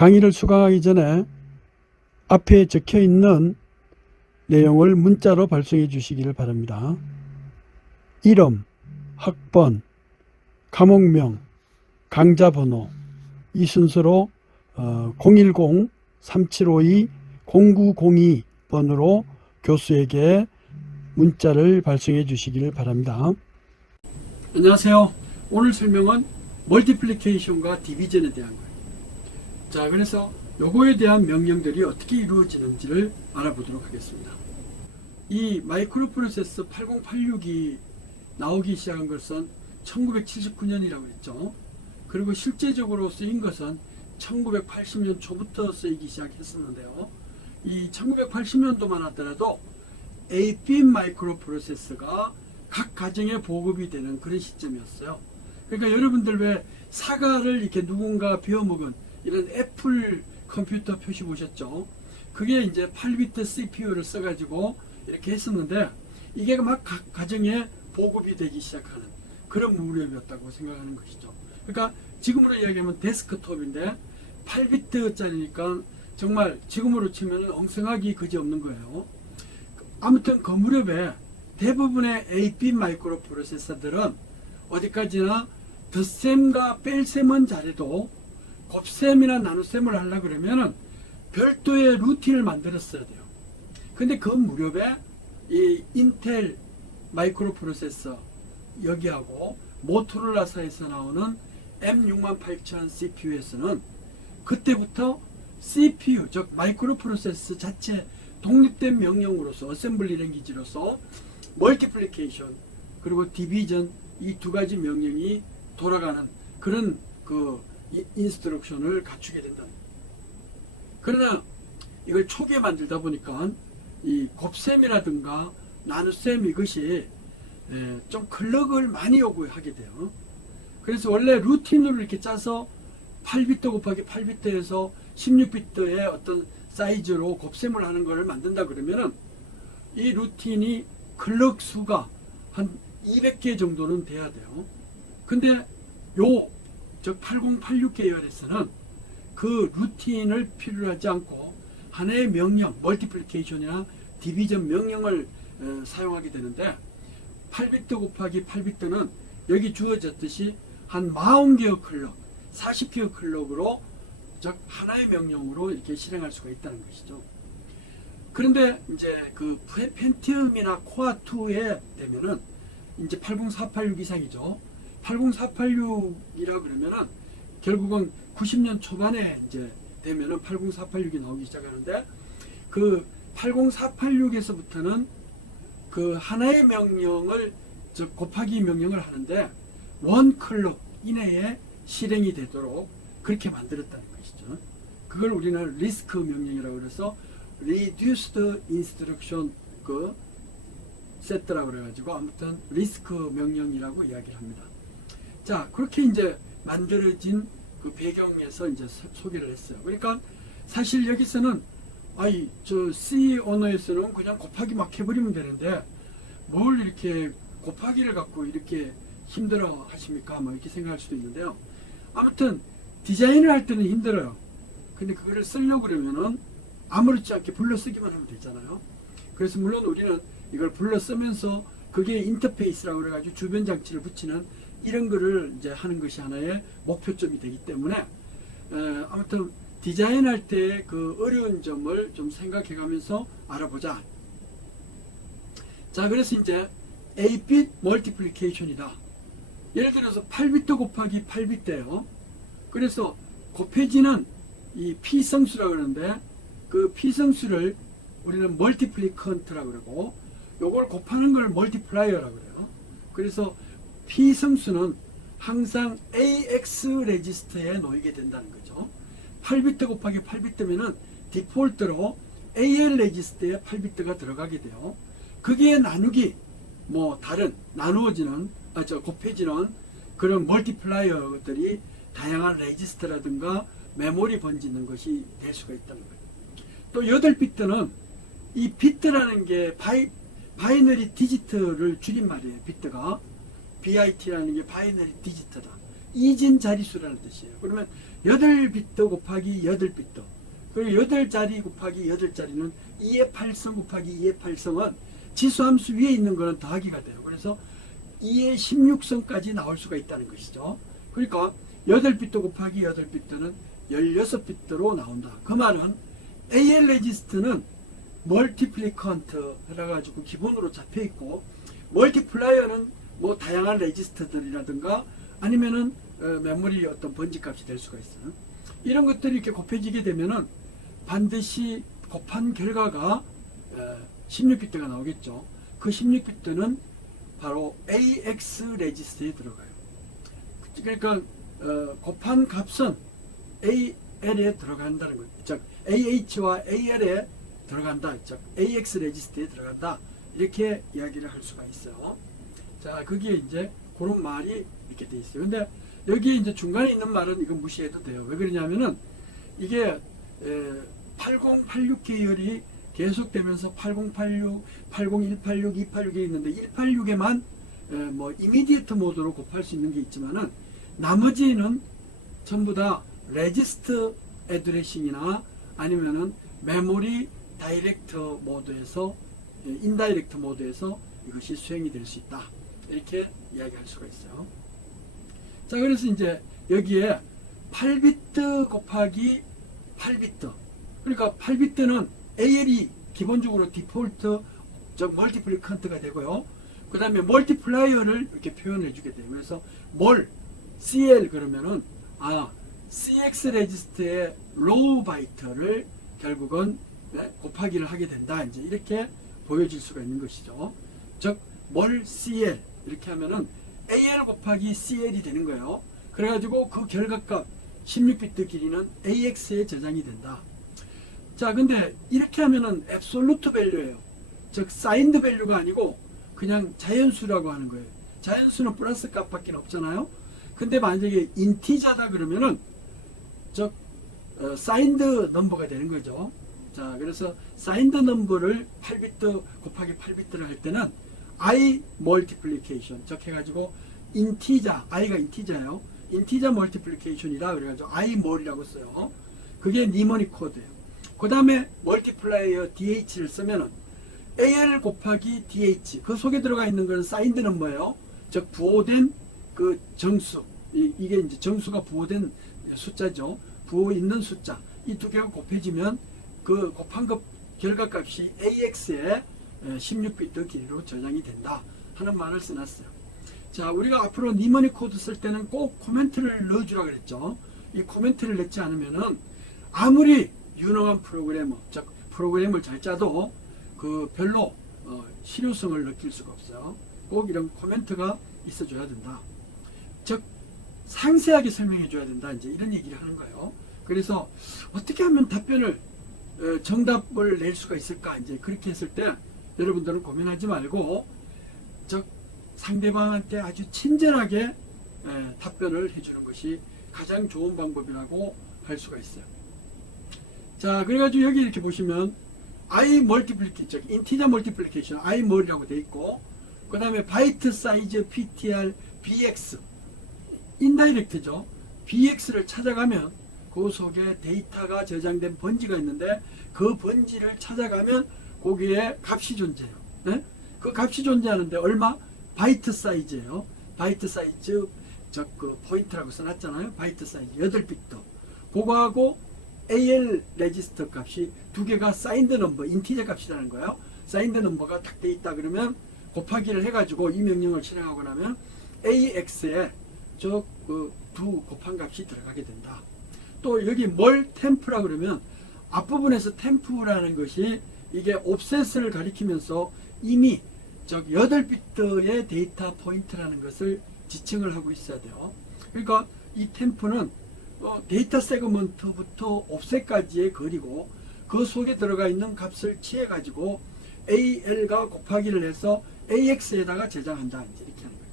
강의를 수강하기 전에 앞에 적혀 있는 내용을 문자로 발송해 주시기를 바랍니다. 이름, 학번, 과목명, 강좌 번호 이 순서로 010-3752-0902번으로 교수에게 문자를 발송해 주시기를 바랍니다. 안녕하세요. 오늘 설명은 멀티플리케이션과 디비전에 대한 거예요. 자, 그래서 요거에 대한 명령들이 어떻게 이루어지는지를 알아보도록 하겠습니다. 이 마이크로 프로세서 8086이 나오기 시작한 것은 1979년이라고 했죠. 그리고 실제적으로 쓰인 것은 1980년 초부터 쓰이기 시작했었는데요. 이 1980년도만 하더라도 8빗 마이크로 프로세서가 각 가정에 보급이 되는 그런 시점이었어요. 그러니까 여러분들 왜 사과를 이렇게 누군가 베어먹은 이런 애플 컴퓨터 표시 보셨죠? 그게 이제 8비트 CPU를 써가지고 이렇게 했었는데 이게 막 각 가정에 보급이 되기 시작하는 그런 무렵이었다고 생각하는 것이죠. 그러니까 지금으로 이야기하면 데스크톱인데 8비트짜리니까 정말 지금으로 치면 엉성하기 그지없는 거예요. 아무튼 그 무렵에 대부분의 8빗 마이크로 프로세서들은 어디까지나 덧셈과 뺄셈은 잘해도 곱셈이나 나눗셈을 하려고 그러면은 별도의 루틴을 만들었어야 돼요. 근데 그 무렵에 이 인텔 마이크로 프로세서 여기하고 모토로라사에서 나오는 M68000 CPU에서는 그때부터 CPU, 즉 마이크로 프로세서 자체 독립된 명령으로서 어셈블리 랭귀지로서 멀티플리케이션 그리고 디비전 이 두 가지 명령이 돌아가는 그런 그 인스트럭션을 갖추게 된다. 그러나 이걸 초기에 만들다 보니까 이 곱셈이라든가 나눗셈 이것이 좀 클럭을 많이 요구하게 돼요. 그래서 원래 루틴으로 이렇게 짜서 8비트 곱하기 8비트에서 16비트의 어떤 사이즈로 곱셈을 하는 걸 만든다 그러면은 이 루틴이 클럭 수가 한 200개 정도는 돼야 돼요. 근데 즉 8086 계열에서는 그 루틴을 필요로 하지 않고 하나의 명령, 멀티플리케이션이나 디비전 명령을 사용하게 되는데 8비트 곱하기 8비트는 여기 주어졌듯이 한 40개의 클럭, 40개의 클럭으로 즉 하나의 명령으로 이렇게 실행할 수가 있다는 것이죠. 그런데 이제 그 펜티엄이나 코어2에 되면은 이제 80486 이상이죠. 80486이라 그러면은 결국은 90년 초반에 이제 되면은 80486이 나오기 시작하는데 그 80486에서부터는 그 하나의 명령을 즉 곱하기 명령을 하는데 원 클럭 이내에 실행이 되도록 그렇게 만들었다는 것이죠. 그걸 우리는 리스크 명령이라고 그래서 Reduced Instruction 그 세트라고 그래가지고 아무튼 리스크 명령이라고 이야기를 합니다. 자, 그렇게 이제 만들어진 그 배경에서 이제 소개를 했어요. 그러니까 사실 여기서는 저 C 언어에서는 그냥 곱하기 막 해버리면 되는데 뭘 이렇게 곱하기를 갖고 이렇게 힘들어 하십니까? 뭐 이렇게 생각할 수도 있는데요. 아무튼 디자인을 할 때는 힘들어요. 근데 그거를 쓰려고 그러면은 아무렇지 않게 불러 쓰기만 하면 되잖아요. 그래서 물론 우리는 이걸 불러 쓰면서 그게 인터페이스라고 그래가지고 주변 장치를 붙이는 이런 거를 이제 하는 것이 하나의 목표점이 되기 때문에 아무튼 디자인할 때 그 어려운 점을 좀 생각해 가면서 알아보자. 자, 그래서 이제 8빗 멀티플리케이션이다. 예를 들어서 8비트 곱하기 8비트예요. 그래서 곱해지는 이 P성수라고 그러는데 그 P성수를 우리는 멀티플리컨트라고 그러고 요걸 곱하는 걸 멀티플라이어라고 그래요. 그래서 P성수는 항상 AX 레지스터에 놓이게 된다는 거죠. 8비트 곱하기 8비트면은 디폴트로 AL 레지스터에 8비트가 들어가게 돼요. 그게 나누기 뭐 다른 나누어지는 곱해지는 그런 멀티플라이어들이 다양한 레지스터라든가 메모리 번지는 것이 될 수가 있다는 거예요. 또 8비트는 이 비트라는 게 바이너리 디지트를 줄인 말이에요. 비트가 BIT라는 게 바이너리 디지트다. 이진 자릿수라는 뜻이에요. 그러면 8비트 곱하기 8비트. 그리고 8자리 곱하기 8자리는 2의 8성 곱하기 2의 8성은 지수함수 위에 있는 거는 더하기가 돼요. 그래서 2의 16성까지 나올 수가 있다는 것이죠. 그러니까 8비트 곱하기 8비트는 16비트로 나온다. 그 말은 AL 레지스트는 멀티플리컨트 해가지고 기본으로 잡혀 있고, 멀티플라이어는 뭐 다양한 레지스트들이라든가 아니면은 메모리 어떤 번지 값이 될 수가 있어요. 이런 것들이 이렇게 곱해지게 되면은 반드시 곱한 결과가 16비트가 나오겠죠. 그 16비트는 바로 AX 레지스트에 들어가요. 그러니까 곱한 값은 AL에 들어간다는 거죠. 즉 AH와 AL에 들어간다. 즉 AX 레지스트에 들어간다. 이렇게 이야기를 할 수가 있어요. 자, 그게 이제 그런 말이 이렇게 돼 있어요. 근데 여기 이제 중간에 있는 말은 이건 무시해도 돼요. 왜 그러냐면은 이게 8086 계열이 계속되면서 8086, 80186, 286이 있는데 186에만 뭐 이미디에이트 모드로 곱할 수 있는 게 있지만은 나머지는 전부 다 레지스트 애드레싱이나 아니면은 메모리 다이렉트 모드에서 인다이렉트 모드에서 이것이 수행이 될 수 있다. 이렇게 이야기할 수가 있어요. 자, 그래서 이제 여기에 8비트 곱하기 8비트. 그러니까 8비트는 AL이 기본적으로 디폴트 즉 멀티플리컨트가 되고요. 그 다음에 멀티플라이어를 이렇게 표현해 주게 돼요. 그래서 CL 그러면은 CX 레지스트의 로우 바이트를 결국은 곱하기를 하게 된다. 이제 이렇게 보여질 수가 있는 것이죠. 즉 CL 이렇게 하면은 AL 곱하기 CL이 되는 거예요. 그래가지고 그 결과값 16비트 길이는 AX에 저장이 된다. 자, 근데 이렇게 하면은 앱솔루트 밸류예요. 즉 사인드 밸류가 아니고 그냥 자연수라고 하는 거예요. 자연수는 플러스 값밖에 없잖아요. 근데 만약에 인티자다 그러면은 즉 사인드 넘버가 되는 거죠. 자, 그래서 사인드 넘버를 8비트 곱하기 8비트를 할 때는 I 멀티플리케이션 즉 해가지고 인티자, I가 인티자예요. 인티자 멀티플리케이션이라 그래가지고 I 몰이라고 써요. 그게 니모닉 코드예요. 그 다음에 멀티플라이어 DH를 쓰면은 AL 곱하기 DH 그 속에 들어가 있는 것은 사인드 넘버예요. 즉 부호된 그 정수, 이게 이제 정수가 부호된 숫자죠. 부호 있는 숫자 이 두 개가 곱해지면 그 곱한 것 결과값이 AX에 16비트 길이로 저장이 된다 하는 말을 써놨어요. 자, 우리가 앞으로 니모닉 코드 쓸 때는 꼭 코멘트를 넣어주라 그랬죠. 이 코멘트를 넣지 않으면은 아무리 유능한 프로그래머, 즉 프로그램을 잘 짜도 그 별로 실효성을 느낄 수가 없어요. 꼭 이런 코멘트가 있어줘야 된다. 즉 상세하게 설명해 줘야 된다. 이제 이런 얘기를 하는 거예요. 그래서 어떻게 하면 답변을 정답을 낼 수가 있을까? 이제 그렇게 했을 때 여러분들은 고민하지 말고 즉 상대방한테 아주 친절하게 답변을 해주는 것이 가장 좋은 방법이라고 할 수가 있어요. 자, 그래가지고 여기 이렇게 보시면 I 멀티플리케이션, 인티저 멀티플리케이션, I 멀이라고 돼 있고, 그 다음에 바이트 사이즈 PTR BX, 인다이렉트죠. BX를 찾아가면 그 속에 데이터가 저장된 번지가 있는데 그 번지를 찾아가면 거기에 값이 존재해요. 네? 그 값이 존재하는데 얼마? 바이트 사이즈예요. 바이트 사이즈 그 포인트라고 써놨잖아요. 바이트 사이즈 8비트. 그거하고 AL 레지스터 값이 두 개가 사인드 넘버, 인티저 값이라는 거예요. 사인드 넘버가 딱 돼 있다 그러면 곱하기를 해가지고 이 명령을 실행하고 나면 AX에 그 두 곱한 값이 들어가게 된다. 또 여기 템프라 그러면 앞부분에서 템프라는 것이 이게 옵셋을 가리키면서 이미 8비트의 데이터 포인트라는 것을 지칭을 하고 있어야 돼요. 그러니까 이 템프는 데이터 세그먼트부터 옵셋까지의 거리고 그 속에 들어가 있는 값을 취해 가지고 AL과 곱하기를 해서 AX에다가 저장한다. 이제 이렇게 하는 거예요.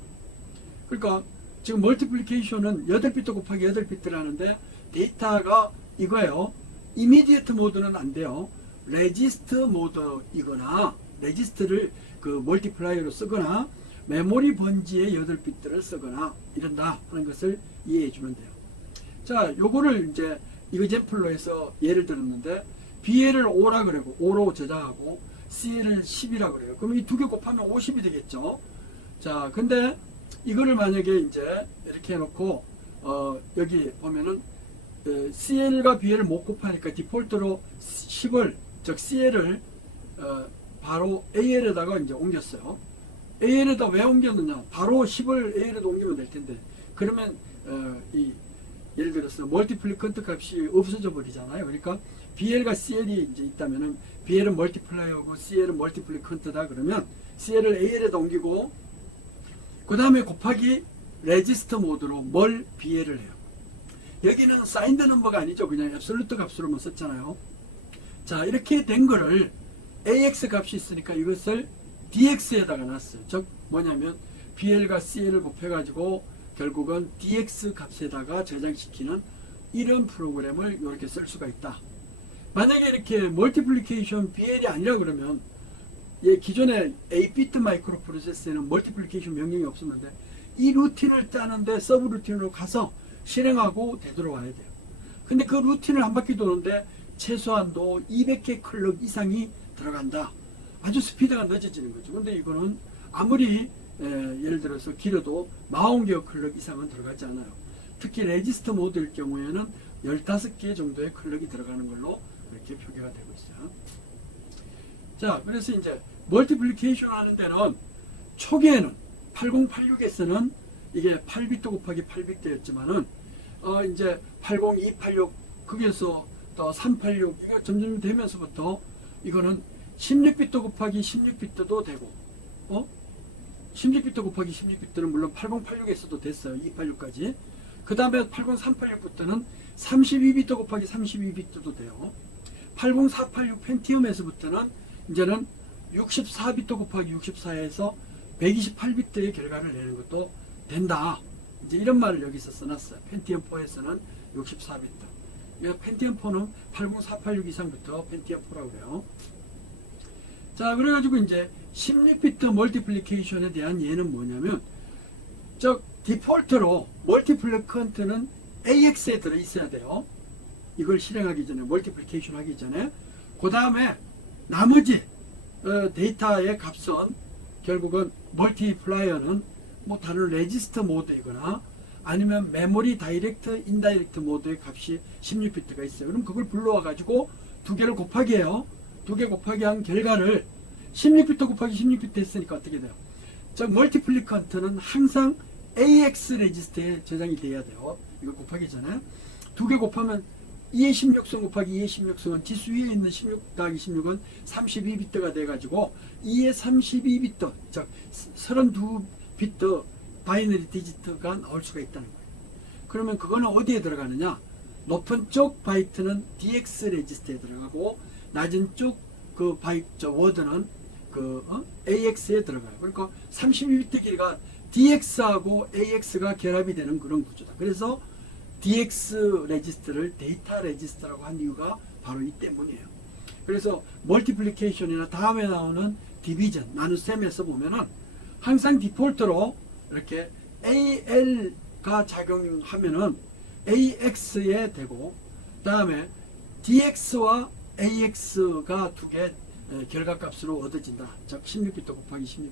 그러니까 지금 멀티플리케이션은 8비트 곱하기 8비트라는데 데이터가 이거예요. 이미디에이트 모드는 안 돼요. 레지스트 모드이거나 레지스트를 그 멀티플라이어로 쓰거나 메모리 번지의 8비트를 쓰거나 이런다 하는 것을 이해해 주면 돼요. 자, 요거를 이제 이그젠플로 해서 예를 들었는데 BL을 5라 그러고 5로 저장하고 CL을 10이라 그래요. 그럼 이 두 개 곱하면 50이 되겠죠. 자, 근데 이거를 만약에 이제 이렇게 해놓고 여기 보면은 CL과 BL을 못 곱하니까 디폴트로 10을 즉 CL을 바로 AL에다가 이제 옮겼어요. AL에다 왜 옮겼느냐? 바로 10을 AL에다 옮기면 될 텐데 그러면 예를 들어서 멀티플리컨트 값이 없어져 버리잖아요. 그러니까 BL과 CL이 이제 있다면은 BL은 멀티플라이어고 CL은 멀티플리컨트다 그러면 CL을 AL에다 옮기고 그 다음에 곱하기 레지스터 모드로 멀 BL을 해요. 여기는 사인드 넘버가 아니죠. 그냥 앱솔루트 값으로만 썼잖아요. 자, 이렇게 된 거를 AX 값이 있으니까 이것을 DX에다가 놨어요. 즉 뭐냐면 BL과 CL을 곱해가지고 결국은 DX 값에다가 저장시키는 이런 프로그램을 이렇게 쓸 수가 있다. 만약에 이렇게 멀티플리케이션 BL이 아니라 그러면 기존의 8비트 마이크로 프로세서에는 멀티플리케이션 명령이 없었는데 이 루틴을 짜는데 서브 루틴으로 가서 실행하고 되돌아와야 돼요. 근데 그 루틴을 한 바퀴 도는데 최소한도 200개 클럭 이상이 들어간다. 아주 스피드가 늦어지는 거죠. 근데 이거는 아무리 예를 들어서 길어도 40개 클럭 이상은 들어가지 않아요. 특히 레지스터 모드일 경우에는 15개 정도의 클럭이 들어가는 걸로 이렇게 표기가 되고 있어요. 자, 그래서 이제 멀티플리케이션 하는 데는 초기에는 8086에서는 이게 8비트 곱하기 8비트였지만은 이제 80286 거기에서 또 386 이거 점점 되면서부터 이거는 16비트 곱하기 16비트도 되고 16비트 곱하기 16비트는 물론 8086에서도 됐어요. 286까지. 그 다음에 80386부터는 32비트 곱하기 32비트도 돼요. 80486 펜티엄에서부터는 이제는 64비트 곱하기 64에서 128비트의 결과를 내는 것도 된다. 이제 이런 말을 여기서 써놨어요. 펜티엄 4에서는 64비트. 펜티엄 4는 80486 이상부터 펜티엄 4라고 해요. 자, 그래가지고 이제 16비트 멀티플리케이션에 대한 예는 뭐냐면, 디폴트로 멀티플리컨트는 AX에 들어있어야 돼요. 이걸 실행하기 전에, 멀티플리케이션 하기 전에. 그 다음에 나머지 데이터의 값은 결국은 멀티플라이어는 뭐 다른 레지스터 모드이거나 아니면 메모리 다이렉트, 인다이렉트 모드의 값이 16비트가 있어요. 그럼 그걸 불러와 가지고 두 개를 곱하기 해요. 두 개 곱하기 한 결과를 16비트 곱하기 16비트 했으니까 어떻게 돼요? 즉 멀티플리컨트는 항상 AX 레지스터에 저장이 돼야 돼요. 이거 곱하기 전에 두 개 곱하면 2의 16성 곱하기 2의 16성은 지수 위에 있는 16 더하기 16은 32비트가 돼가지고 2의 32비트, 즉 32비트 바이너리 디지트가 나올 수가 있다는 거예요. 그러면 그거는 어디에 들어가느냐? 높은 쪽 바이트는 DX 레지스터에 들어가고 낮은 쪽 그 바이트 워드는 AX에 들어가요. 그러니까 32비트 길이가 DX하고 AX가 결합이 되는 그런 구조다. 그래서 DX 레지스터를 데이터 레지스터라고 한 이유가 바로 이 때문이에요. 그래서 멀티플리케이션이나 다음에 나오는 디비전, 나눗셈에서 보면은 항상 디폴트로 이렇게 AL가 작용하면은 AX에 되고, 다음에 DX와 AX가 두 개 결과값으로 얻어진다. 즉 16비트 곱하기 16비트.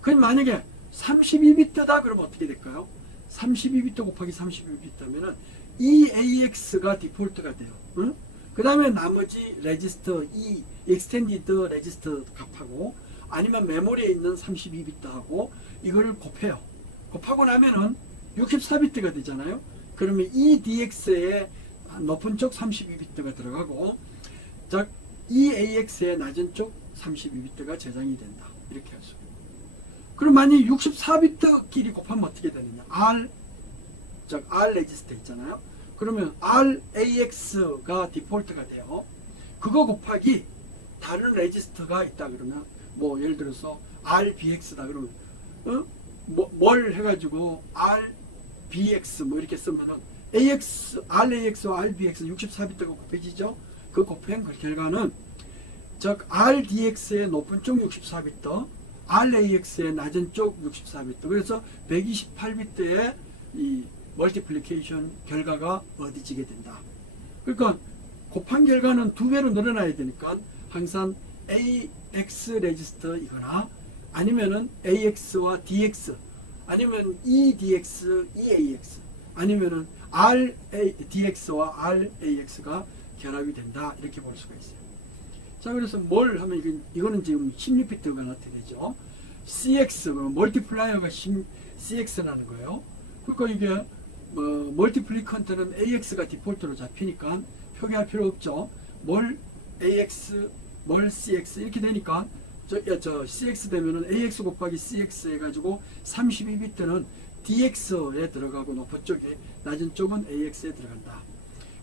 그럼 만약에 32비트다 그러면 어떻게 될까요? 32비트 곱하기 32비트 하면은 이 AX가 디폴트가 돼요. 응? 그 다음에 나머지 레지스터, 이 익스텐디드 레지스터 값하고 아니면 메모리에 있는 32비트하고 이거를 곱해요. 곱하고 나면은 64비트가 되잖아요. 그러면 이 DX에 높은 쪽 32비트가 들어가고, 즉 이 AX의 낮은 쪽 32비트가 저장이 된다. 이렇게 할 수 있어요. 그럼 만약 64비트 길이 곱하면 어떻게 되느냐? 즉 R 레지스터 있잖아요. 그러면 RAX가 디폴트가 돼요. 그거 곱하기 다른 레지스터가 있다 그러면 뭐 예를 들어서 RBX다 그러면 뭘 해가지고 RBX 뭐 이렇게 쓰면은 RAX와 RBX 64비트가 곱해지죠. 그 곱한 그 결과는 즉 RDX의 높은 쪽 64비트, RAX의 낮은 쪽 64비트. 그래서 128비트의 이 멀티플리케이션 결과가 얻어지게 된다. 그러니까 곱한 결과는 2배로 늘어나야 되니까 항상 AX 레지스터이거나 아니면은 AX와 DX 아니면 EDX, EAX 아니면은 RDX와 RAX가 결합이 된다. 이렇게 볼 수가 있어요. 자, 그래서 뭘 하면 이거는 지금 16비트가 나타내죠. CX, 멀티플라이어가 CX라는 거예요. 그러니까 이게 멀티플리컨트는 AX가 디폴트로 잡히니까 표기할 필요 없죠. 뭘 AX, 뭘 CX 이렇게 되니까 저 CX 되면은 AX 곱하기 CX 해가지고 32비트는 DX에 들어가고 높은 쪽에 낮은 쪽은 AX에 들어간다.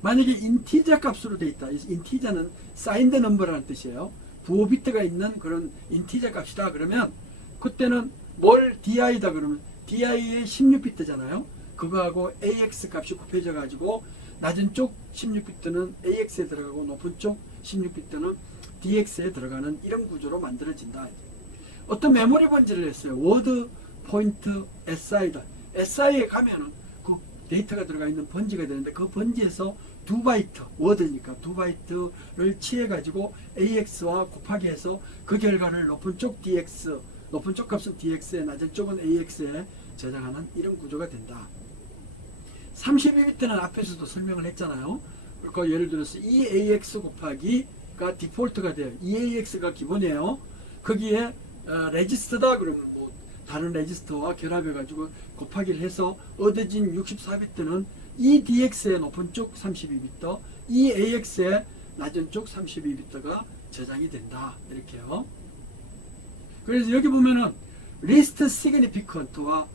만약에 인티저 값으로 되어 있다. 인티저는 사인드 넘버라는 뜻이에요. 부호 비트가 있는 그런 인티저 값이다. 그러면 그때는 뭘 DI다 그러면 DI의 16비트잖아요. 그거하고 AX 값이 곱해져 가지고 낮은 쪽 16비트는 AX에 들어가고 높은 쪽 16비트는 DX에 들어가는 이런 구조로 만들어진다. 어떤 메모리 번지를 했어요. 워드 포인트 SI다. SI에 가면은 그 데이터가 들어가 있는 번지가 되는데 그 번지에서 2바이트, 워드니까 2바이트를 취해 가지고 AX와 곱하기 해서 그 결과를 높은 쪽 DX, 높은 쪽 값은 DX에 낮은 쪽은 AX에 저장하는 이런 구조가 된다. 32비트는 앞에서도 설명을 했잖아요. 그러니까 예를 들어서 EAX 곱하기가 디폴트가 돼요. EAX가 기본이에요. 거기에 레지스터다 그러면 뭐 다른 레지스터와 결합해 가지고 곱하기를 해서 얻어진 64비트는 EDX의 높은 쪽 32비트, EAX의 낮은 쪽 32비트가 저장이 된다. 이렇게요. 그래서 여기 보면은 least significant와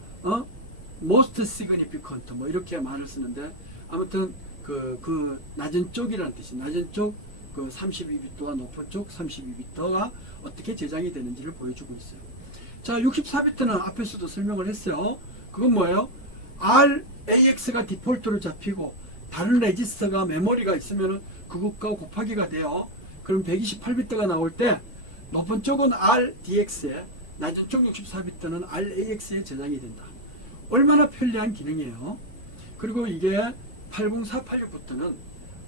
most significant 뭐 이렇게 말을 쓰는데 아무튼 그 낮은 쪽이라는 뜻이 낮은 쪽 그 32비트와 높은 쪽 32비트가 어떻게 저장이 되는지를 보여주고 있어요. 자, 64비트는 앞에서도 설명을 했어요. 그건 뭐예요? RAX가 디폴트로 잡히고 다른 레지스터가 메모리가 있으면 그것과 곱하기가 돼요. 그럼 128비트가 나올 때 높은 쪽은 RDX에 낮은 쪽 64비트는 RAX에 저장이 된다. 얼마나 편리한 기능이에요. 그리고 이게 80486부터는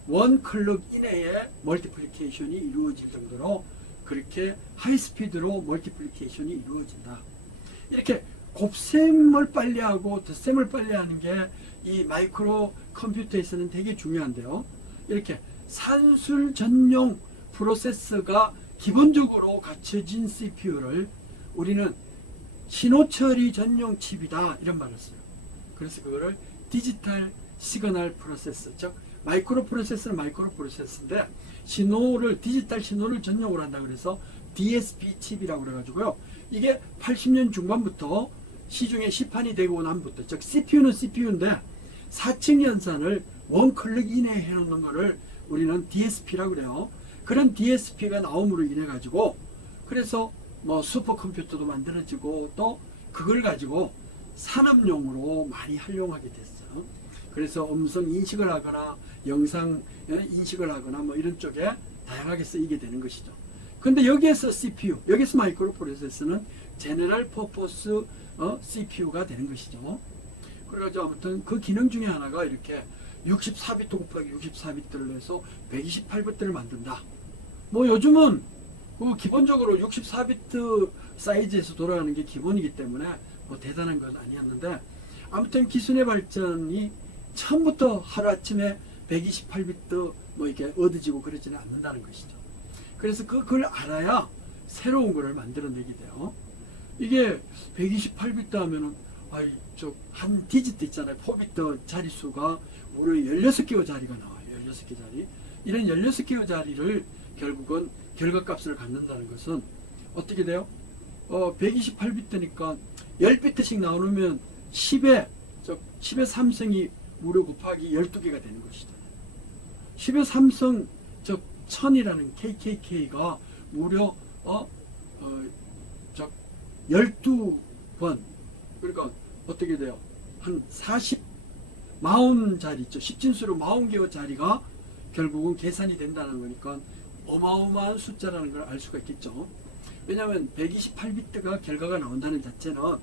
원 클럭 이내에 멀티플리케이션이 이루어질 정도로 그렇게 하이스피드로 멀티플리케이션이 이루어진다. 이렇게 곱셈을 빨리 하고 덧셈을 빨리 하는 게 이 마이크로 컴퓨터에서는 되게 중요한데요. 이렇게 산술 전용 프로세서가 기본적으로 갖춰진 CPU를 우리는 신호 처리 전용 칩이다 이런 말을 써요. 그래서 그거를 디지털 시그널 프로세서, 즉 마이크로 프로세서는 마이크로 프로세서인데 신호를 디지털 신호를 전용으로 한다 그래서 DSP 칩이라고 그래가지고요. 이게 80년 중반부터 시중에 시판이 되고 난부터, 즉 CPU는 CPU인데 4층 연산을 원 클릭 이내에 해놓는 거를 우리는 DSP라고 그래요. 그런 DSP가 나옴으로 인해 가지고 그래서 뭐 슈퍼컴퓨터도 만들어지고 또 그걸 가지고 산업용으로 많이 활용하게 됐어요. 그래서 음성 인식을 하거나 영상 인식을 하거나 뭐 이런 쪽에 다양하게 쓰이게 되는 것이죠. 근데 여기에서 CPU, 여기서 마이크로 프로세서는 제너럴 퍼포스 CPU가 되는 것이죠. 그래가지고 아무튼 그 기능 중에 하나가 이렇게 64비트 곱하기 64비트를 해서 128비트를 만든다. 뭐 요즘은 그 기본적으로 64비트 사이즈에서 돌아가는 게 기본이기 때문에 뭐 대단한 건 아니었는데 아무튼 기술의 발전이 처음부터 하루아침에 128비트 뭐 이렇게 얻어지고 그러지는 않는다는 것이죠. 그래서 그걸 알아야 새로운 거를 만들어내게 돼요. 이게 128비트 하면은 한 디지트 있잖아요. 4비트 자릿수가 무려 16개의 자리가 나와요. 16개 자리. 이런 16개의 자리를 결국은 결과값을 갖는다는 것은 어떻게 돼요? 128비트니까 10비트씩 나오면 10의 3승이 무려 곱하기 12개가 되는 것이죠. 10의 3승, 즉 1000이라는 KKK가 무려 12번, 그러니까 어떻게 돼요? 한 40자리 있죠. 10진수로 40개의 자리가 결국은 계산이 된다는 거니까 어마어마한 숫자라는 걸 알 수가 있겠죠. 왜냐하면 128비트가 결과가 나온다는 자체는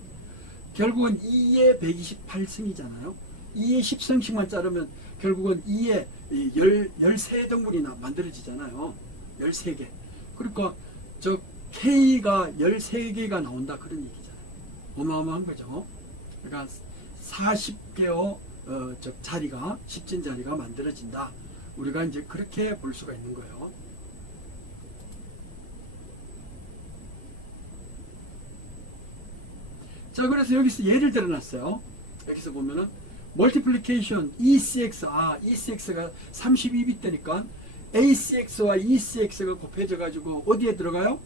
결국은 2의 128승이잖아요. 2의 10승씩만 자르면 결국은 2의 13등분이나 만들어지잖아요. 13개. 그러니까 저 K가 13개가 나온다 그런 얘기잖아요. 어마어마한 거죠. 그러니까 40개의 자리가 10진 자리가 만들어진다. 우리가 이제 그렇게 볼 수가 있는 거예요. 자, 그래서 여기서 예를 들어놨어요. 여기서 보면은 멀티플리케이션 ECX, ECX가 32비트니까 ACX와 ECX가 곱해져 가지고 어디에 들어가요?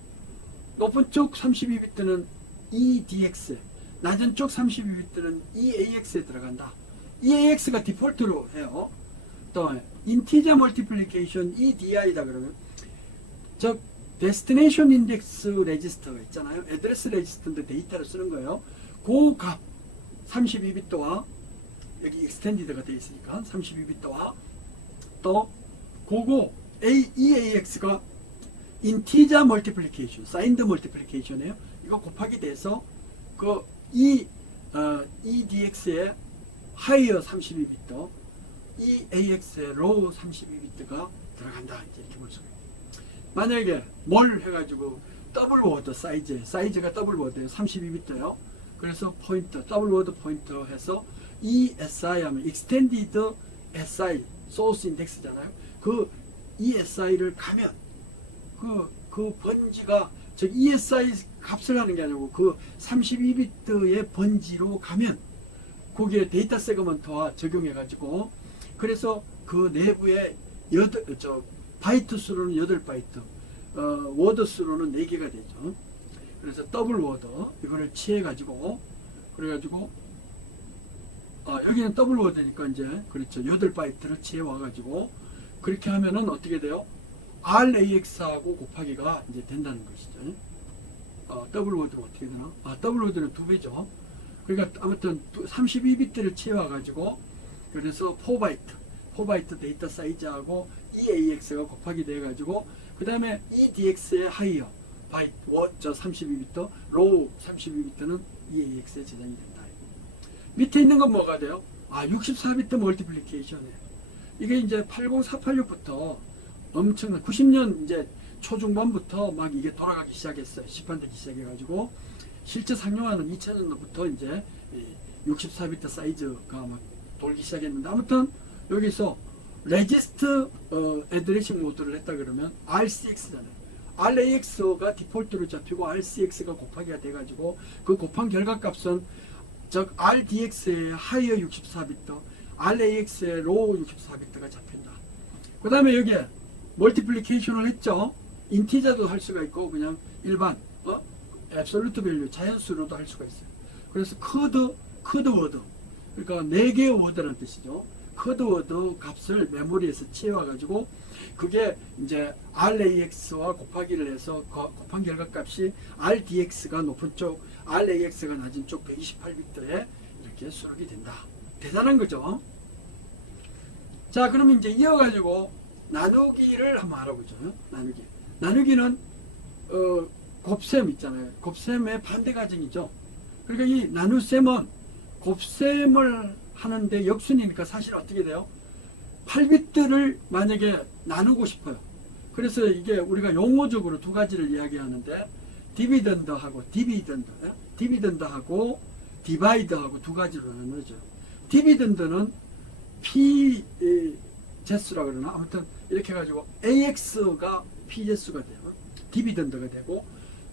높은 쪽 32비트는 EDX, 낮은 쪽 32비트는 EAX에 들어간다. EAX가 디폴트로 해요. 또 인티저 멀티플리케이션 EDI다 그러면 즉 데스티네이션 인덱스 레지스터가 있잖아요. 애드레스 레지스터인데 데이터를 쓰는 거예요. 그 값 32비트와 여기 익스텐디드가 되어 있으니까 32비트와 또 그거 EAX가 인티저 멀티플리케이션, 사인드 멀티플리케이션이에요. 이거 곱하기 돼서 그 EDX의 하이어 32비트, EAX의 로우 32비트가 들어간다. 이렇게 볼 수가 있어요. 만약에 뭘 해가지고 더블 워드 사이즈가 더블 워드예요. 32비트요. 그래서 포인터, 더블 워드 포인터 해서 ESI 하면 Extended SI, Source Index잖아요. 그 ESI를 가면 그 번지가 즉 ESI 값을 하는 게 아니고 그 32비트의 번지로 가면 거기에 데이터 세그먼트와 적용해가지고 그래서 그 내부에 바이트 수로는 8바이트, 워드 수로는 4개가 되죠. 그래서 더블 워드 이거를 취해가지고 그래가지고 여기는 더블 워드니까 이제 그렇죠. 8바이트를 취해와가지고 그렇게 하면은 어떻게 돼요? RAX하고 곱하기가 이제 된다는 것이죠. 더블 워드는 어떻게 되나? 더블 워드는 2배죠. 그러니까 아무튼 32비트를 채워가지고 그래서 4바이트 데이터 사이즈하고 EAX가 곱하기 돼가지고 그 다음에 EDX의 하이어 바이트 32비트 로우 32비트는 EAX에 저장이 된다. 밑에 있는 건 뭐가 돼요? 64비트 멀티플리케이션이에요. 이게 이제 80486부터 엄청난 90년 이제 초중반부터 막 이게 돌아가기 시작했어요. 시판되기 시작해가지고 실제 상용화는 2000년도부터 이제 64비트 사이즈가 막 돌기 시작했는데 아무튼 여기서 레지스트 애드레싱 모드를 했다 그러면 RCX잖아요. RAX가 디폴트로 잡히고 RCX가 곱하기가 돼가지고 그 곱한 결과값은 즉 RDX의 하이어 64비트, RAX의 로우 64비트가 잡힌다. 그 다음에 여기에 멀티플리케이션을 했죠. 인티저도 할 수가 있고 그냥 일반 앱솔루트 밸류 자연수로도 할 수가 있어요. 그래서 커드 워드 그러니까 4개의 워드라는 뜻이죠. 커드 워드 값을 메모리에서 채워가지고 그게 이제 RAX와 곱하기를 해서 곱한 결과값이 RDX가 높은 쪽, RAX가 낮은 쪽 128비트에 이렇게 수록이 된다. 대단한 거죠. 자, 그러면 이제 이어가지고 나누기를 한번 알아보죠. 나누기는 곱셈 있잖아요. 곱셈의 반대 과정이죠. 그러니까 이 나눗셈은 곱셈을 하는데 역순이니까 사실 어떻게 돼요? 8비트를 만약에 나누고 싶어요. 그래서 이게 우리가 용어적으로 두 가지를 이야기하는데 디비던드하고 디비던드하고 디바이드하고 두 가지로 나누죠. 디비던드는 P제수라 그러나 아무튼 이렇게 해가지고 AX가 P제수가 돼요. 디비던드가 되고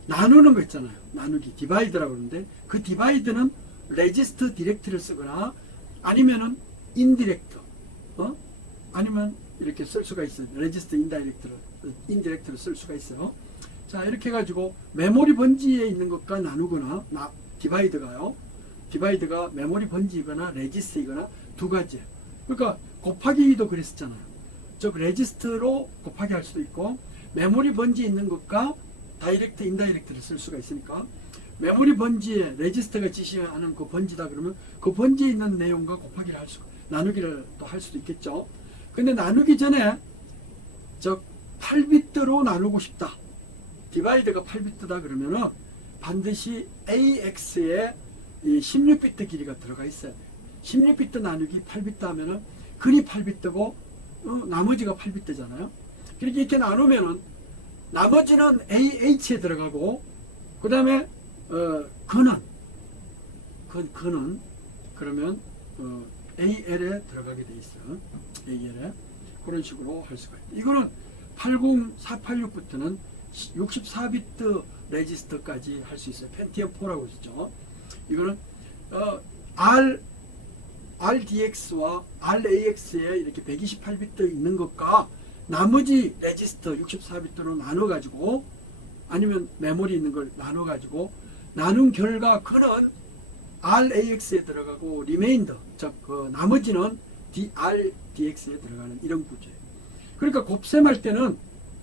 나누는 거 있잖아요. 나누기 디바이드라고 그러는데 그 디바이드는 레지스트 디렉트를 쓰거나 아니면은 인디렉트 아니면 이렇게 쓸 수가 있어요. 레지스트 인디렉트를 쓸 수가 있어요. 자, 이렇게 해가지고 메모리 번지에 있는 것과 나누거나 디바이드가 메모리 번지이거나 레지스트이거나 두 가지예요. 그러니까 곱하기도 그랬었잖아요. 즉 레지스트로 곱하기 할 수도 있고 메모리 번지에 있는 것과 다이렉트 인다이렉트를 쓸 수가 있으니까 메모리 번지에 레지스터가 지시하는 그 번지다 그러면 그 번지에 있는 내용과 곱하기를 할 수가 나누기를 또 할 수도 있겠죠. 근데 나누기 전에 즉 8비트로 나누고 싶다. 디바이드가 8비트다 그러면은 반드시 AX에 이 16비트 길이가 들어가 있어야 돼요. 16비트 나누기 8비트 하면은 근이 8비트고 나머지가 8비트잖아요. 그렇게 이렇게 나누면은 나머지는 AH에 들어가고 그 다음에 근은 그러면 AL에 들어가게 돼 있어. AL에 그런 식으로 할 수가 있다. 이거는 80486부터는 64비트 레지스터까지 할 수 있어요. 펜티엄 4라고 있죠. 이거는 RDX와 RAX에 이렇게 128비트 있는 것과 나머지 레지스터 64비트로 나눠 가지고 아니면 메모리 있는 걸 나눠 가지고 나눈 결과 그는 RAX에 들어가고 리메인더 즉 나머지는 RDX에 들어가는 이런 구조예요. 그러니까 곱셈할 때는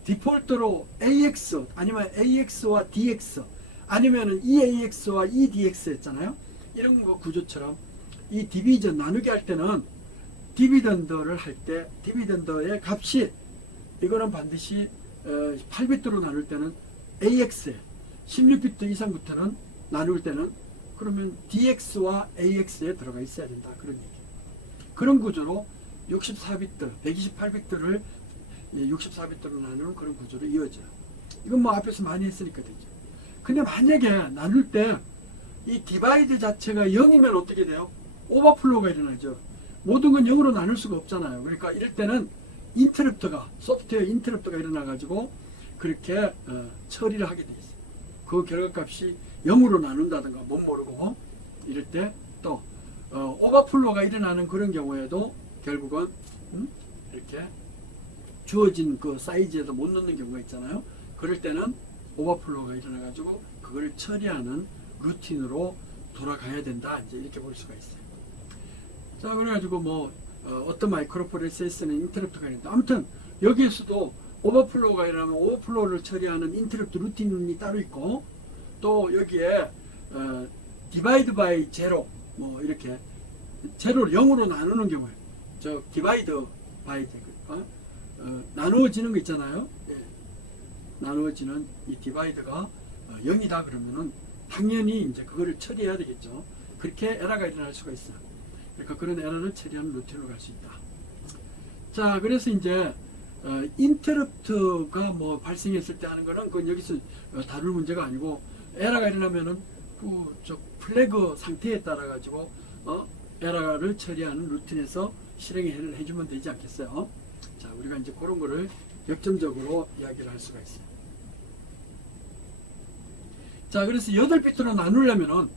디폴트로 AX 아니면 AX와 DX 아니면은 EAX와 EDX 했잖아요. 이런 거 구조처럼 이 디비전 나누기 할 때는 디비던더를 할 때 디비던더의 값이 이거는 반드시 8비트로 나눌 때는 AX에 16비트 이상부터는 나눌 때는 그러면 DX와 AX에 들어가 있어야 된다. 그런 얘기. 그런 구조로 64비트, 128비트를 64비트로 나누는 그런 구조로 이어져요. 이건 뭐 앞에서 많이 했으니까 되죠. 근데 만약에 나눌 때 이 디바이드 자체가 0이면 어떻게 돼요? 오버플로우가 일어나죠. 모든 건 0으로 나눌 수가 없잖아요. 그러니까 이럴 때는 인터럽터가 소프트웨어 인터럽터가 일어나 가지고 그렇게 처리를 하게 돼 있어요. 그 결과값이 0으로 나눈다든가 못 모르고 이럴 때 또 오버플로우가 일어나는 그런 경우에도 결국은 이렇게 주어진 그 사이즈에도 못 넣는 경우가 있잖아요. 그럴 때는 오버플로우가 일어나 가지고 그걸 처리하는 루틴으로 돌아가야 된다. 이제 이렇게 볼 수가 있어요. 자, 그래가지고 뭐 어떤 마이크로 프로세서는 인터럽트가 있는데 아무튼 여기에서도 오버플로우가 일어나면 오버플로우를 처리하는 인터럽트 루틴이 따로 있고 또 여기에 디바이드 바이 제로 뭐 이렇게 제로를 0으로 나누는 경우에 저 디바이드 바이 나누어지는 거 있잖아요. 예. 나누어지는 이 디바이드가 0이다 그러면은 당연히 이제 그거를 처리해야 되겠죠. 그렇게 에러가 일어날 수가 있어요. 그러니까 그런 에러를 처리하는 루틴으로 갈 수 있다. 자, 그래서 이제 인터럽트가 뭐 발생했을 때 하는 거는 그건 여기서 다룰 문제가 아니고 에러가 일어나면은 저 플래그 상태에 따라 가지고 에러를 처리하는 루틴에서 실행을 해주면 되지 않겠어요? 자, 우리가 이제 그런 거를 역점적으로 이야기를 할 수가 있어요. 자, 그래서 8비트로 나누려면은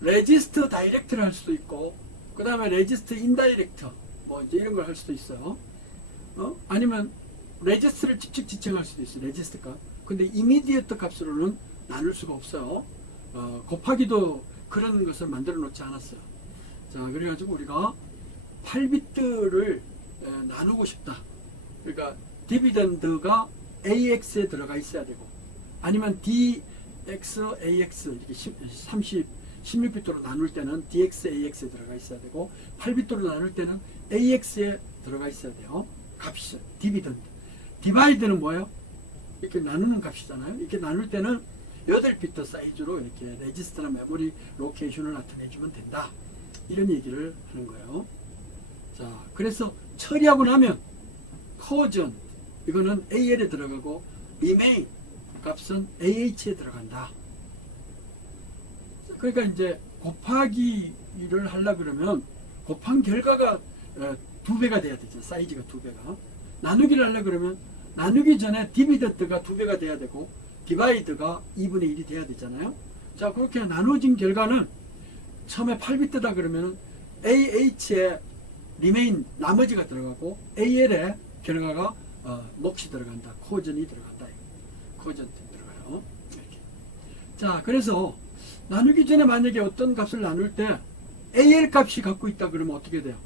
레지스트 다이렉트를 할 수도 있고 그 다음에 레지스트 인다이렉트 뭐 이제 이런 걸 할 수도 있어요. 아니면 레지스트를 직접 지정할 수도 있어요. 레지스트 값. 근데 이미디어트 값으로는 나눌 수가 없어요. 곱하기도 그런 것을 만들어 놓지 않았어요. 자, 그래가지고 우리가 8비트를 나누고 싶다. 그러니까 디비던드가 AX에 들어가 있어야 되고 아니면 DX, AX 이렇게 16비트로 나눌 때는 DX, AX에 들어가 있어야 되고 8비트로 나눌 때는 AX에 들어가 있어야 돼요. 값이 디비던드. 디바이드는 뭐예요? 이렇게 나누는 값이잖아요. 이렇게 나눌 때는 8비트 사이즈로 이렇게 레지스터나 메모리 로케이션을 나타내주면 된다. 이런 얘기를 하는 거예요. 자, 그래서 처리하고 나면 커전 이거는 AL에 들어가고 remain 값은 AH에 들어간다. 그러니까 이제 곱하기를 하려 그러면 곱한 결과가 2배가 돼야 되죠. 사이즈가 2배가. 나누기를 하려 그러면 나누기 전에 디비던드가 2배가 돼야 되고 디바이드가 2분의 1이 돼야 되잖아요. 자, 그렇게 나눠진 결과는 처음에 8비트다 그러면 AH에 remain 나머지가 들어가고 AL에 결과가 몫이 들어간다. 코전이 들어간다. 코전트 들어가요. 이렇게. 자, 그래서 나누기 전에 만약에 어떤 값을 나눌 때 AL 값이 갖고 있다 그러면 어떻게 돼요?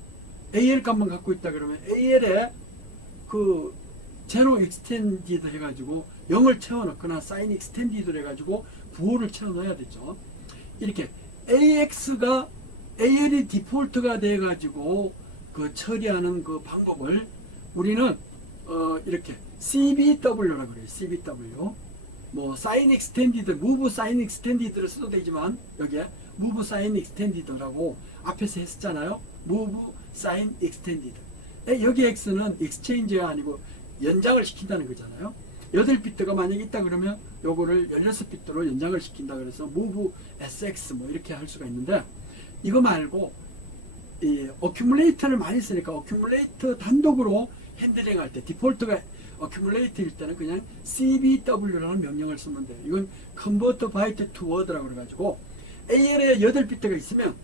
AL 값만 갖고 있다 그러면 AL에 그 제로 익스텐디드 해가지고 0을 채워넣거나 사인 익스텐디드 해가지고 9호를 채워넣어야 되죠. 이렇게 AX가 AL이 디폴트가 돼가지고 그 처리하는 그 방법을 우리는 이렇게 CBW라고 그래요. CBW. 뭐 사인 익스텐디드, 무브 사인 익스텐디드를 써도 되지만 여기에 무브 사인 익스텐디드라고 앞에서 했었잖아요. 무브 사인 익스텐디드. 여기 X는 익스체인지가 아니고 연장을 시킨다는 거잖아요. 8비트가 만약에 있다 그러면 요거를 16비트로 연장을 시킨다 그래서 move SX 뭐 이렇게 할 수가 있는데, 이거 말고 이 어큐뮬레이터를 많이 쓰니까 어큐뮬레이터 단독으로 핸들링 할 때 디폴트가 어큐뮬레이터일 때는 그냥 CBW라는 명령을 쓰면 돼요. 이건 Convert Byte to Word라고 그래가지고 AL에 8비트가 있으면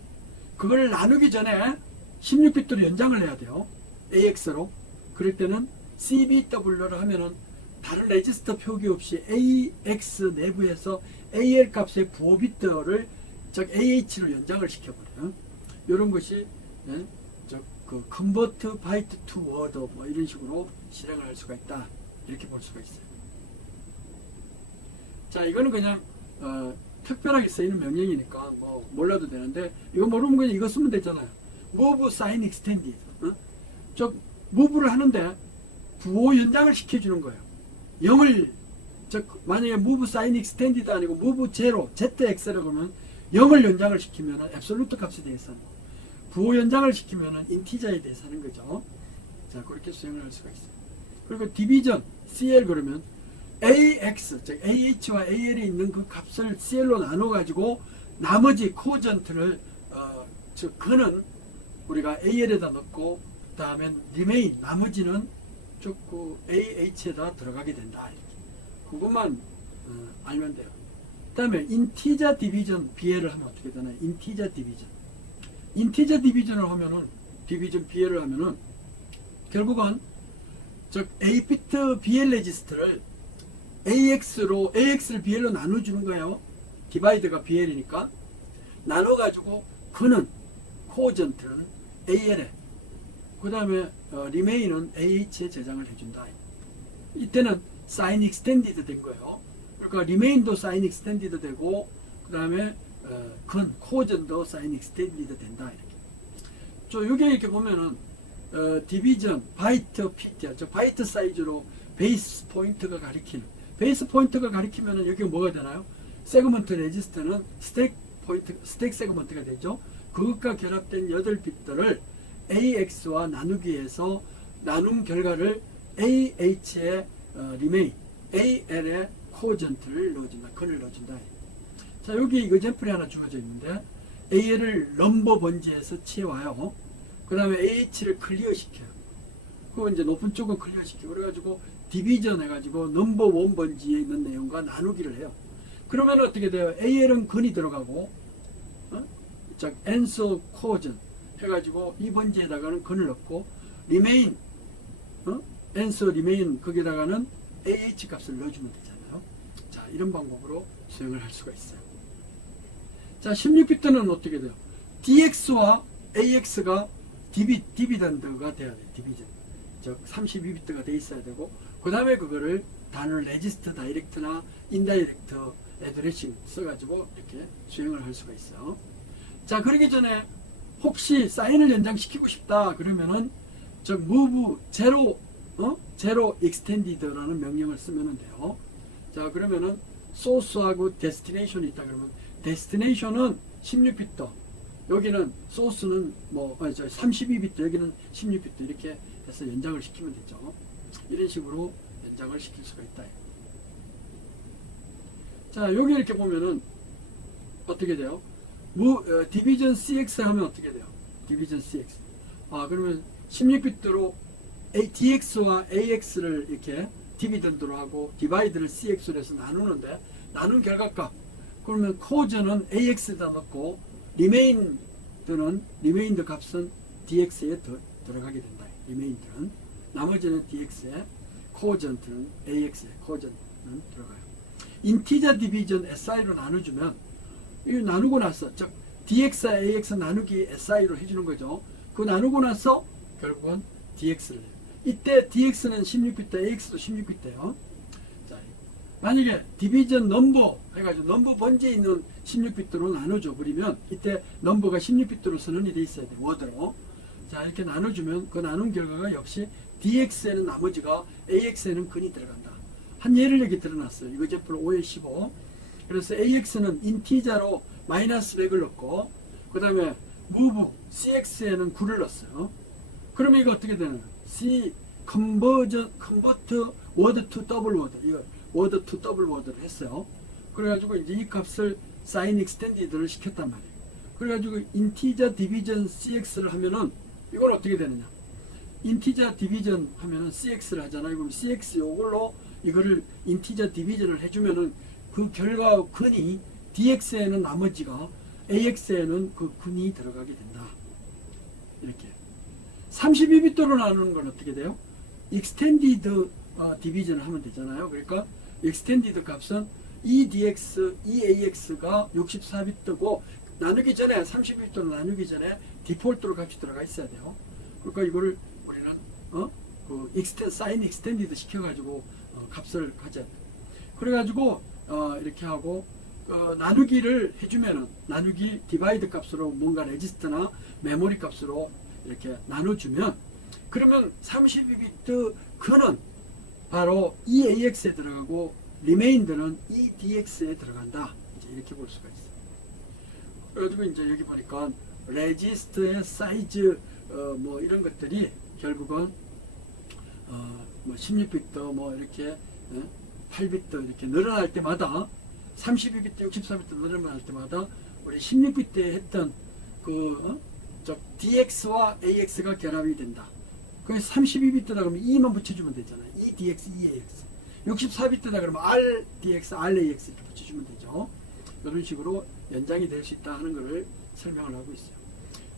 그걸 나누기 전에 16비트로 연장을 해야 돼요. AX로. 그럴 때는 CBW를 하면은 다른 레지스터 표기 없이 AX 내부에서 AL 값의 부호비트를 즉 AH로 연장을 시켜버려요. 이런 것이 그 Convert Byte to Word 뭐 이런 식으로 실행을 할 수가 있다. 이렇게 볼 수가 있어요. 자, 이거는 그냥 특별하게 쓰이는 명령이니까 뭐 몰라도 되는데, 이거 모르면 그냥 이거 쓰면 되잖아요. Move Sign Extended. 즉 무브를 하는데 부호 연장을 시켜주는 거예요. 0을 즉 만약에 move sign extended 아니고 move 0 ZX라고 하면 0을 연장을 시키면 앱솔루트 값에 대해서 하는 거, 부호 연장을 시키면 인티저에 대해서 하는 거죠. 자, 그렇게 수행을 할 수가 있어요. 그리고 디비전 CL 그러면 AX 즉 AH와 AL이 있는 그 값을 CL로 나눠 가지고 나머지 코전트를 즉 그는 우리가 AL에다 넣고 그 다음에 remain 나머지는 쭉 그 AH에다 들어가게 된다. 이렇게. 그것만 알면 돼요. 그 다음에 인티저 디비전 BL을 하면 어떻게 되나요? 인티저 디비전. 인티저 디비전을 하면은 디비전 BL을 하면은 결국은 즉 A비트 BL 레지스트를 AX를 BL로 나눠주는 거예요. 디바이드가 BL이니까 나눠가지고 그는 코어전트는 AL에 그 다음에 리메인은 AH에 저장을 해준다. 이때는 사인 익스텐디드 된 거예요. 그러니까 리메인도 사인 익스텐디드 되고 그 다음에 코어전도 사인 익스텐디드 된다. 이렇게. 여기 이렇게 보면은 디비전 바이트 PT, 저 바이트 사이즈로 베이스 포인트가 가리키는, 베이스 포인트가 가리키면은 여기 뭐가 되나요? 세그먼트 레지스터는 스택 포인트, 스택 세그먼트가 되죠. 그것과 결합된 8빗들을 AX와 나누기해서 나눔 결과를 AH에 remain, AL에 코어전트를 넣어준다. 건을 넣어준다. 자, 여기 이거 젠플이 하나 주어져 있는데 AL을 넘버 번지에서 치워와요. 그 다음에 AH를 클리어 시켜요. 그거 이제 높은 쪽은 클리어 시키고 그래가지고 디비전 해가지고 넘버 원 번지에 있는 내용과 나누기를 해요. 그러면 어떻게 돼요? AL은 건이 들어가고 즉 answer 코어전 해가지고 이 번지에다가는 건을 넣고 remain answer remain 거기다가는 AH 값을 넣어주면 되잖아요. 자, 이런 방법으로 수행을 할 수가 있어요. 자, 16비트는 어떻게 돼요? DX와 AX가 디비던드가 돼야 돼요. 디비전. 즉 32비트가 돼 있어야 되고 그 다음에 그거를 단어 레지스트 다이렉트나 인다이렉트 애드레싱 써가지고 이렇게 수행을 할 수가 있어요. 자, 그러기 전에 혹시 사인을 연장시키고 싶다 그러면은 즉 move zero extended라는 명령을 쓰면 돼요. 자, 그러면은 소스하고 데스티네이션이 있다 그러면 데스티네이션은 16비트, 여기는 소스는 뭐 32비트, 여기는 16비트 이렇게 해서 연장을 시키면 되죠. 이런 식으로 연장을 시킬 수가 있다. 자, 여기 이렇게 보면은 어떻게 돼요? 디비전 CX 하면 어떻게 돼요? 디비전 CX. 그러면 16비트로 DX와 AX를 이렇게 디비던드로 하고 디바이드를 CX로 해서 나누는데 나눈 결과값. 그러면 코어전은 AX에다 넣고 리메인드 값은 DX에 들어가게 된다. 리메인드는 나머지는 DX에 코어전트는 AX에 코어전은 들어가요. 인티저 디비전 SI로 나눠주면 이거 나누고 나서 즉 DX와 AX 나누기 SI로 해주는 거죠. 그거 나누고 나서 결국은 DX를 해요. 이때 DX는 16비트, AX도 16비트예요. 자, 만약에 디비전 넘버 해가지고 넘버 번지에 있는 16비트로 나눠줘 버리면 이때 넘버가 16비트로 선언이 돼 있어야 돼. 워드로. 자, 이렇게 나눠주면 그 나눈 결과가 역시 DX에는 나머지가 AX에는 근이 들어간다. 한 예를 여기 드러났어요. 이거 제플 5에 15. 그래서 AX는 인티자로 마이너스 100을 넣고, 그 다음에 move CX에는 9를 넣었어요. 그러면 이거 어떻게 되나요? C convert word to double word. 이거 word to double word를 했어요. 그래가지고 이제 이 값을 sign extended를 시켰단 말이에요. 그래가지고 integer division CX를 하면은 이건 어떻게 되느냐? integer division 하면은 CX를 하잖아요. 그럼 CX 요걸로 이거를 integer division을 해주면은 그 결과 근이 DX에는 나머지가 AX에는 그 근이 들어가게 된다. 이렇게. 32비트로 나누는 건 어떻게 돼요? extended division을 하면 되잖아요. 그러니까 extended 값은 EDX, EAX가 64비트고 나누기 전에 32비트로 나누기 전에 디폴트로 값이 들어가 있어야 돼요. 그러니까 이거를 우리는 sign extended 시켜가지고 값을 가져야 돼요. 그래가지고 이렇게 하고 나누기를 해주면은 나누기 디바이드 값으로 뭔가 레지스터나 메모리 값으로 이렇게 나눠주면 그러면 32비트 근은 바로 EAX에 들어가고 리메인더는 EDX에 들어간다. 이제 이렇게 볼 수가 있어요. 그래가지고 이제 여기 보니까 레지스터의 사이즈 뭐 이런 것들이 결국은 뭐 16비트 뭐 이렇게 8비트 이렇게 늘어날 때마다 32비트, 64비트 늘어날 때마다 우리 16비트에 했던 DX와 AX가 결합이 된다. 그래서 32비트다 그러면 2만 붙여주면 되잖아요. EDX, EAX. 64비트다 그러면 RDX, RAX 이렇게 붙여주면 되죠. 이런 식으로 연장이 될 수 있다 하는 것을 설명을 하고 있어요.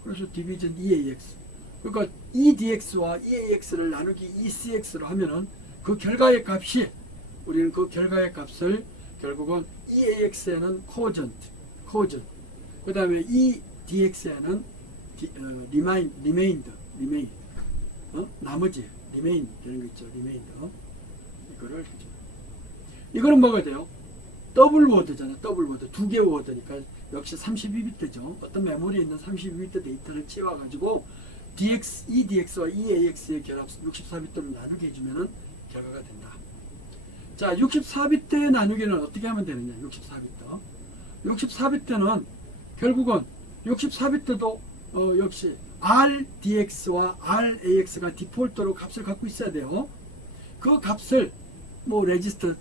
그래서 디비전 EAX. 그러니까 EDX와 EAX를 나누기 ECX로 하면은 그 결과의 값이 우리는 그 결과의 값을 결국은 EAX에는 코어전트, 그 다음에 EDX에는 리메인드, 나머지 리메인 되는 거 있죠, 리메인더. 이거를 해줘. 이거는 뭐가 돼요? 더블 워드잖아요. 더블 워드. 두 개 워드니까 역시 32비트죠. 어떤 메모리에 있는 32비트 데이터를 채워가지고 EDX와 EAX의 결합 64비트로 나누게 해주면은 결과가 된다. 자, 64비트의 나누기는 어떻게 하면 되느냐? 64비트. 64비트는 결국은 64비트도 역시 RDX와 RAX가 디폴트로 값을 갖고 있어야 돼요. 그 값을 뭐 레지스터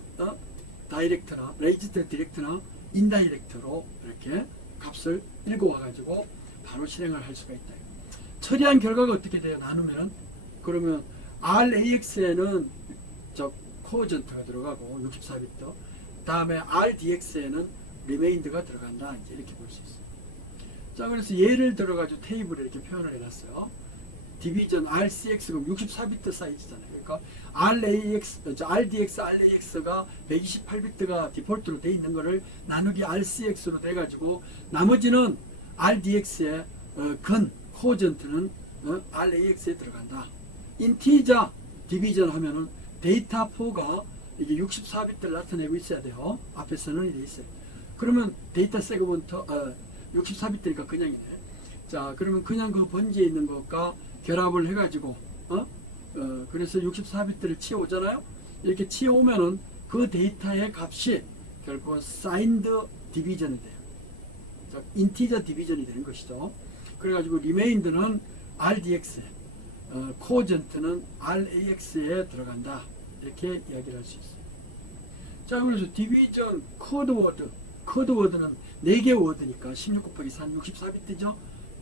다이렉트나 레지스터 디렉트나 인다이렉트로 이렇게 값을 읽어와 가지고 바로 실행을 할 수가 있다. 처리한 결과가 어떻게 돼요? 나누면 그러면 RAX에는 코어전트가 들어가고 64비트, 다음에 RDX에는 리메인드가 들어간다. 이제 이렇게 볼 수 있어요. 자, 그래서 예를 들어가지고 테이블에 이렇게 표현을 해놨어요. 디비전 RCX가 64비트 사이즈잖아요. 그러니까 RDX, RAX가 128비트가 디폴트로 돼 있는 거를 나누기 RCX로 돼가지고 나머지는 RDX의 코어전트는 RAX에 들어간다. 인티저 디비전 하면은 데이터 4가 이게 64비트를 나타내고 있어야 돼요. 앞에 선언이 돼 있어요. 그러면 데이터 세그먼트 64비트니까 그냥이네. 자, 그러면 그냥 그 번지에 있는 것과 결합을 해가지고 그래서 64비트를 치워오잖아요. 이렇게 치워오면은 그 데이터의 값이 결국은 사인드 디비전이 돼요. 자, 인티저 디비전이 되는 것이죠. 그래가지고 리메인드는 RDX에, 코어전트는 RAX에 들어간다. 이렇게 이야기를 할 수 있어요. 자, 그래서 디비전 코드워드는 4개 워드니까 16 곱하기 3, 64비트죠.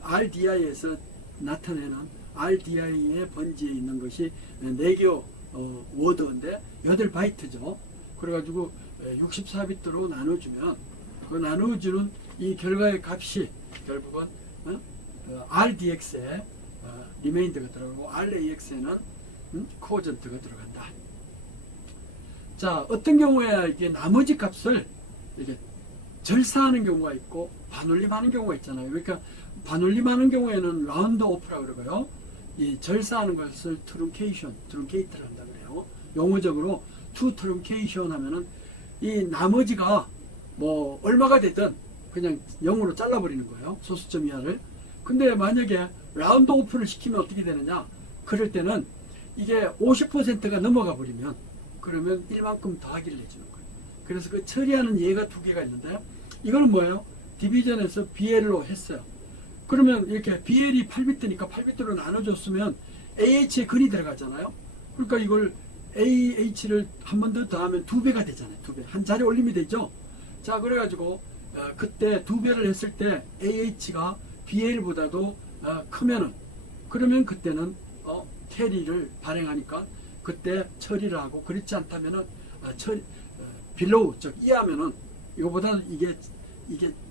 RDI에서 나타내는 RDI의 번지에 있는 것이 4개 워드인데 8바이트죠. 그래가지고 64비트로 나눠주면 그 나눠주는 이 결과의 값이 결국은 RDX에 리메인드가 들어가고 RAX에는 코어전트가 들어간다. 자, 어떤 경우에 이게 나머지 값을 이렇게 절사하는 경우가 있고 반올림하는 경우가 있잖아요. 그러니까 반올림하는 경우에는 라운드 오프라고 그러고요. 이 절사하는 것을 트룬케이트를 한다 그래요. 용어적으로 투 트룬케이션 하면은 이 나머지가 뭐 얼마가 되든 그냥 0으로 잘라버리는 거예요. 소수점 이하를. 근데 만약에 라운드 오프를 시키면 어떻게 되느냐? 그럴 때는 이게 50%가 넘어가 버리면 그러면 1만큼 더하기를 해주는 거예요. 그래서 그 처리하는 예가 두 개가 있는데 이거는 뭐예요? 디비전에서 BL로 했어요. 그러면 이렇게 BL이 8비트니까 8비트로 나눠줬으면 AH에 근이 들어가잖아요. 그러니까 이걸 AH를 한 번 더 더하면 2배가 되잖아요. 2배. 한 자리 올림이 되죠. 자, 그래가지고 그때 2배를 했을 때 AH가 BL보다도 크면은 그러면 그때는 캐리를 발행하니까 그때 처리를 하고, 그렇지 않다면은 빌로우 즉 이하면은 이거보다 이게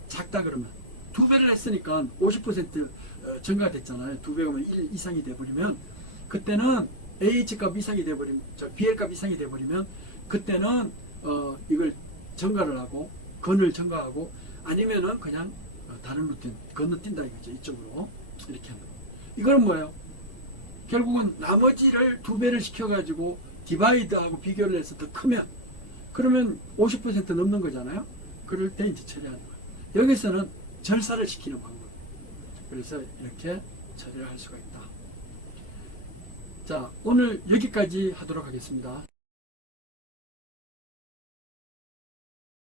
작다 그러면 2배를 했으니까 50% 증가됐잖아요. 2배가 1 이상이 돼버리면 그때는 AH 값 이상이 돼버리면, BL 값 이상이 돼버리면 그때는 이걸 증가를 하고 건을 증가하고, 아니면은 그냥 다른 루틴 건너뛴다 이거죠. 이쪽으로 이렇게 하는 거. 이거는 뭐예요? 결국은 나머지를 2배를 시켜가지고 디바이드하고 비교를 해서 더 크면, 그러면 50% 넘는 거잖아요. 그럴 때 이제 처리하는 거예요. 여기서는 절사를 시키는 방법. 그래서 이렇게 처리를 할 수가 있다. 자, 오늘 여기까지 하도록 하겠습니다.